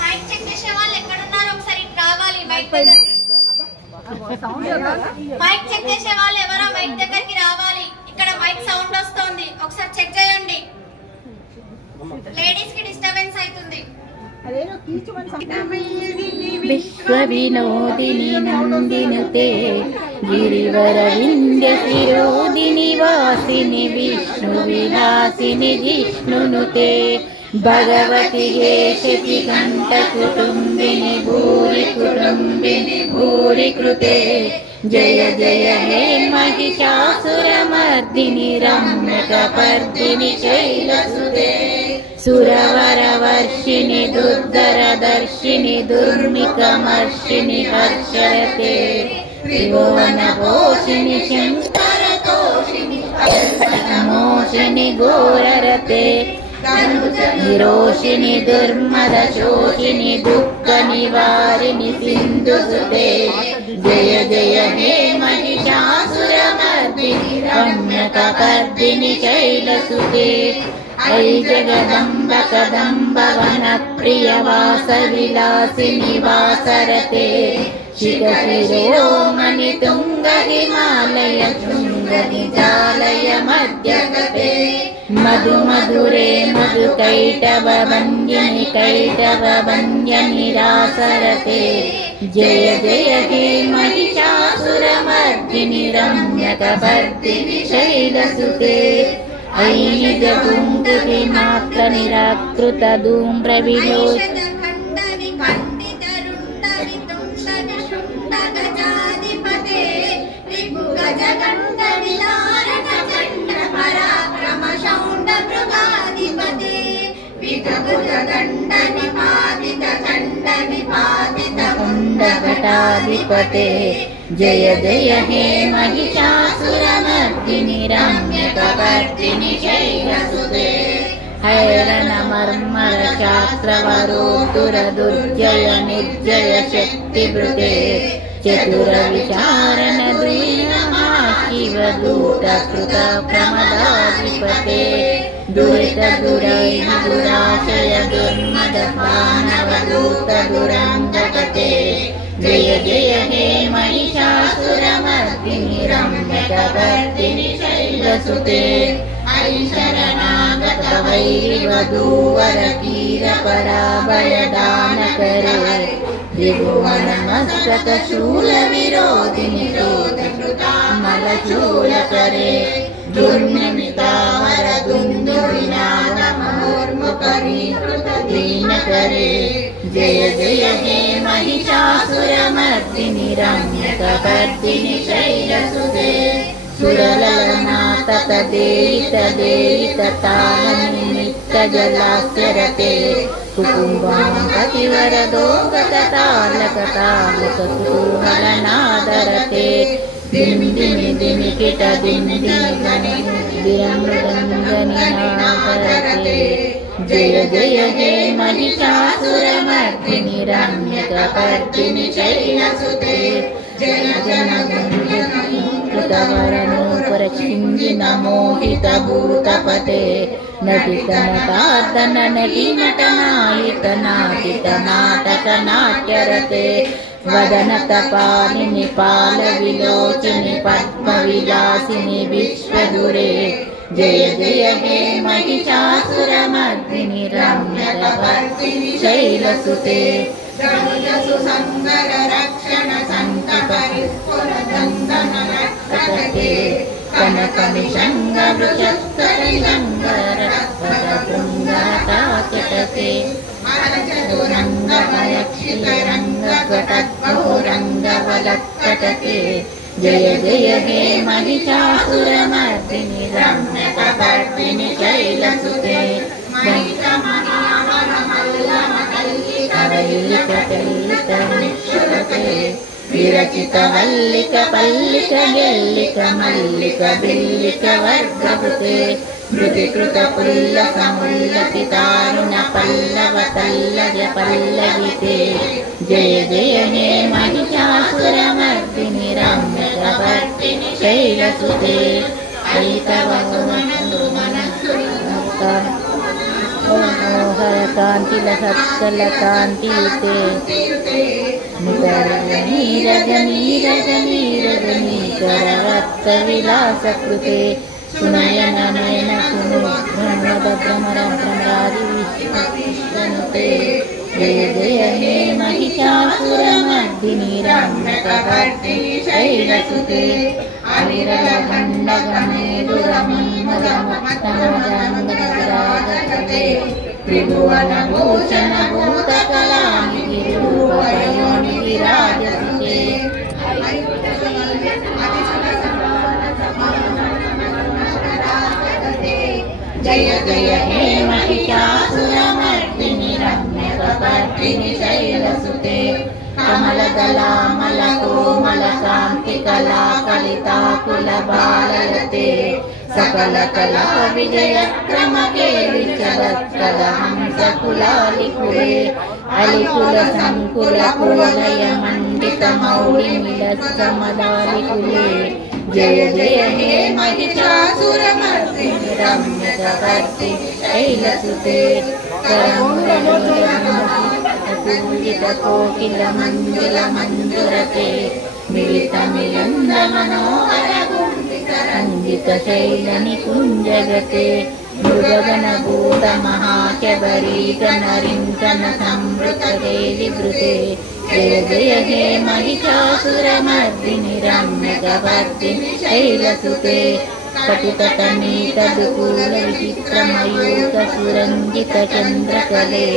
Mic check చేసే వాళ్ళు ఎక్కడ ఉన్నారు ఒకసారి రావాలి మైక్ దగ్గరికి. మైక్ చెక్ చేసే వాళ్ళు ఎవరో మైక్ దగ్గరికి రావాలి. ఇక్కడ మైక్ సౌండ్ వస్తుంది, ఒకసారి చెక్ చేయండి. లేడీస్ కి డిస్టర్బెన్స్ అవుతుంది. విశ్వ వినోదిని నందినుతే గిరివర వింధ్య శిరోదిని వాసిని విష్ణు విలాసిని జిష్ణునుతే భగవతి శతి కంఠ కుటుంబిని భూరి కుటుంబిని భూరి కృతే జయ జయ హే మహిషాసురమర్దిని రమ్యకపర్దిని శైలసుతే సురవరవర్షిణి దుర్ధరదర్శిని దుర్మికమర్షిణి హర్షరతే త్రిభువనపోషిణి శంకరతోషిణి మోషిణి ఘోరరతే నిరోషిణి దుర్మదశోషిణి దుఃఖ నివారిణి సింధుసుతే జయ జయ హే మహిషాసురమర్దిని రమ్యకపర్దిని శైలసుతే ఐ జగదంబ కదంబ వన ప్రియ వాస విలాసిని వాసరతే శిఖ శిరోమణి తుంగ హిమాలయ శృంగ నిజాలయ మధ్యగతే మధు మధురే మధు కైటవ వంద్యని కైటవ వంద్య నిరాసరతే జయ జయ హే మహిషాసురమర్దిని రమ్యకపర్దిని శైలసుతే ఐ నిజ కుంకుతి మాత్ర నిరాకృత ధూమ్ర విలోచ ఘటాధిపతే జయ జయ హే మహిషాసురమర్దిని రమ్యకపర్దిని శైలసుతే హైరణ మర్మర శాస్త్రవరోతుర దుర్జయ నిర్జయ శక్తిభృతే చతుర విచారణ శివ దూత కృత ప్రమదాధిపతే దురిత దురైః దురాశయ దుర్మద దానవదూత దురంగపతే జయ జయ హే మహిషాసురమర్దిని రమ్యకపర్దిని శైలసుతే ఐ శరణాగత వైరివధూవర కీర పరాభయ దానకరే త్రిభువన మస్తక శూల విరోధిని మలశూలకరే దుర్నిమితావర దుందు వినాద మహోర్ముఖరీకృత దీనకరే జయ జయ హే మహిషాసురమర్దిని రమ్యకపర్దిని శైలసుతే సురలలనాథ తదేయిత దేయిత తాళ నిమిత్త జలాస్యరతే కుటుంబం పతివరదోగత తాళక తాళక కుతూహలనాదరతే దిమి దిమి కిట దిమి దిమి దిరంగనినాదరతే జయ జయ హే మహిషాసురమర్దిని రమ్యకపర్దిని శైలసుతే జన జన కృతవరనూపుర చింజిన మోహిత భూతపతే నటిత నటార్దన నటి నటనాయిత నాటిత నాటక నాట్యరతే వదనత పాలిని పాల విలోచిని పద్మ విలాసిని విశ్వదురే జయ జయ హే మహిషాసురమర్దిని రమ్యకపర్దిని శైలసుతే సుసంగర రక్షణ సంతప దందనరక్షతే కనకమిషంగ వృషస్తరంగరక్షతే రంగవలక్కటే జయ జయ హే మహిషాసురమర్దిని రమ్యకపర్దిని శైలసుతే విరచిత వల్లిక పల్లిక గెల్లిక మల్లిక బిల్లిక వర్గభృతే మృతికృత పుల్ల సముల్లతి తారుణ పల్లవ తల్లజ పల్లవితే జయ జయ హే మహిషాసురమర్దిని రమ్యకపర్దిని శైలసుతే ఐకవసుమనసు మనస్సు కాంతిల సత్కల కాంతియుతే నీరజ నీరజ నీరజ నీకరరక్త విలాసకృతే సునయన నయన సునుభ్రమద భ్రమర భ్రమరాది విశ్వనుతే జయ జయ హే మహిషాసురమర్దిని రమ్యకవర్దిని శైలసుతే అవిరల గండగమేదురమన్మదమత్తమదంగరాగతే త్రిభువన భూషణ భూతకళానిధి రూపయోనిధి రాజసితే జయ జయ హే మహిషాసురమర్దిని రమ్యకవర్దిని శైలసుతే కమలదలామల కోమల కాంతి కళా కలితాకుల బాలలతే సకల కళా విజయ క్రమకేలి చలత్కల హంస కులాలికులే అలికుల సంకుల కులయ మండిత మౌళి మిలస్స మదాలికులే జయ జయ హే మహిషాసురమర్దిని రమ్యకవర్దిని శైలసుతే పూజిత కోకిల మంజుల మంజురతే మిలిత మిలంద మనోహర సంగీత శైల నికుంజగతే మృగగణ భూత మహాశబరీగణ రింకణ సంవృతేలివృతే జయ జయ హే మహిషాసురమర్దిని రమ్యకవర్దిని శైలసుతే కటితటనీతదుకూల విచిత్రమయూక సురంజిత చంద్రకలే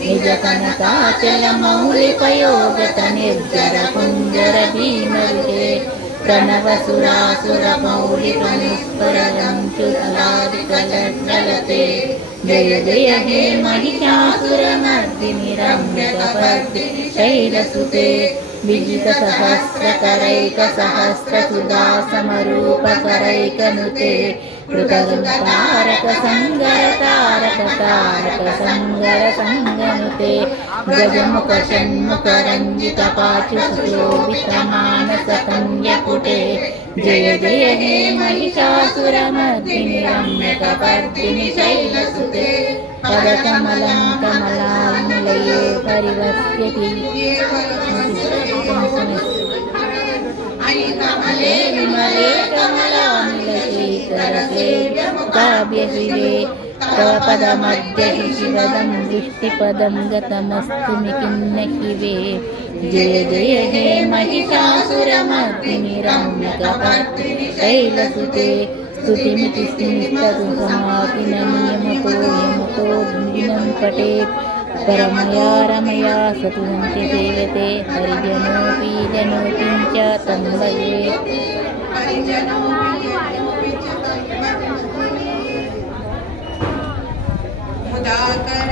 నిజ కనకాచల మౌలిపయోగత నిర్జర కుంజర భీమరుగే ప్రణవ సురాసుర మౌలి ప్రణుస్పరంచులాదికలతే జయ జయ హే మహిషాసురమర్దిని రమ్యకవర్దిని శైలసుతే విజిత సహస్రకరైక సహస్ర సుధా సమరూపకరైక నుతే కృతరుణ తారక సంగర తారక తారక సంగర సంగనుతే గజముఖ షణ్ముఖ రంజిత పాచు శోభిత మానస కన్యకుటే జయ జయ హే మహిషాసురమర్దిని రమ్యకవర్దిని శైలసుతే పదకమలం కమలానిలయే పరివస్యతి కమలే విమలే కమలానిలశేఖరసే కావ్యశివే తవ పదమధ్య శివదం దృష్టిపదం గతమస్తు కిన్న శివే జయ జయ హే మహిషాసురమర్దిని రమ్యకవర్దిని శైలసుతే స్తుతిమితి స్థిమిస్తదు సమాపిన నియమతో యమతో దినం పఠేత్ పరమయా రమయా సతునంతి సేవతే హరిజనోపి జనోపి చ తం భజేత్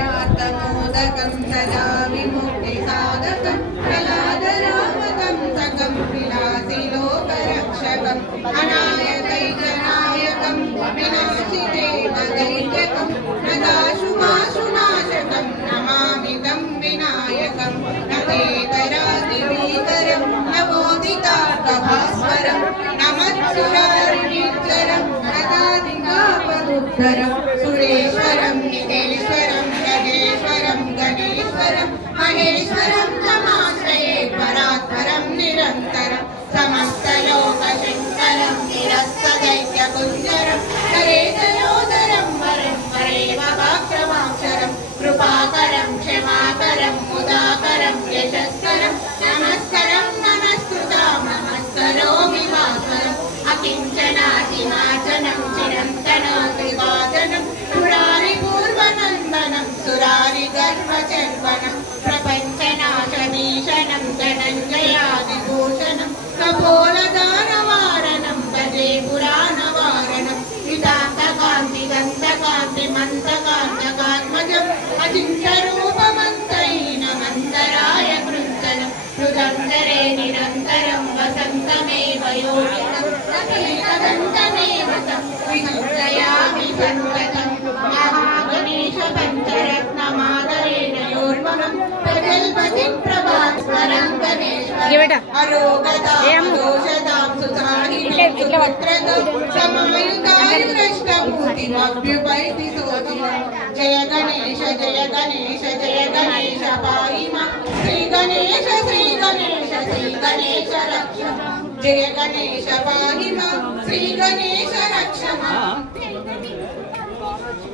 ముదాకరాతమోదకం సదా విముక్తి సాధకం కళాధరామకం సకం విలాసి లోకరక్షకం అనాయకైకనాయకం వినాశిదేవదైకం నదాశుభాశునాశకం నమామితం వినాయకం నతేతరాదివీకరం నవోదితార్థభాస్వరం నమత్సురారుణీకరం నదాదికాపదుద్ధరం సురేశ్వరం నిఖిలేశ్వరం గణేశ్వరం గణేశ్వరం మహేశ్వరం తమాశ్రయే పరాత్పరం నిరంతరం సమస్తలోకశంకరం నిరస్తదైత్యకుంజరం హరేతయోదరం వరం వరేవక్రమాక్షరం కృపాకరం క్షమాకరం ముదాకరం యశస్కరం నమస్కరం నమస్కృతాం నమస్కరోమి మాతరం అకించనాతిమాచనం చిరంతనో త్రివాదనం పురారి పూర్వనందనం సురారి గర్వచర్వణం ప్రపంచనాశమీశనం ధనంజయాదిభూషణం కపోలదానవారణం భజే పురాణవారణం హితాంతకాంతి గంధకాంతి మంతకాంతకాత్మజం అచింతరూపమంతైనమంతరాయ కృంచనం హృదంతరే నిరంతరం వసంతమేవ యోగితం సకలితదంతమేవ తం వినుదయామి సంతతం మహాగణేశ పంచరత్నమాదరేణ యోర్వమం ప్రజల్పతి ప్రభాస్వరం గణేశ్వరం అరోగతాం దోషతాం సుసాహిణీం సుపుత్రతాం సమాయుతాయురష్టభూతి కోటి మభ్యుపైతి సోదినం జయ గణేశ జయ గణేశ జయ గణేశ పాహిమా శ్రీ గణేశ శ్రీ గణేశ శ్రీ గణేశ రక్షమ జయ గణేశ పాహిమా శ్రీ గణేశ రక్షమ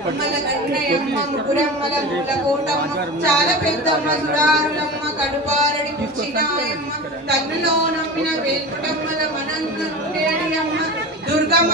మన కన్నయ్యమ్మ ముగ్గురమ్మల మూలకోటమ్మ చాలా పెద్దమ్మ సురారులమ్మ కడుపారడి పుచ్చినాయమ్మ తన్నులో నమ్మిన వేల్పుటమ్మల మనందరుండేడి అమ్మ దుర్గమ్మ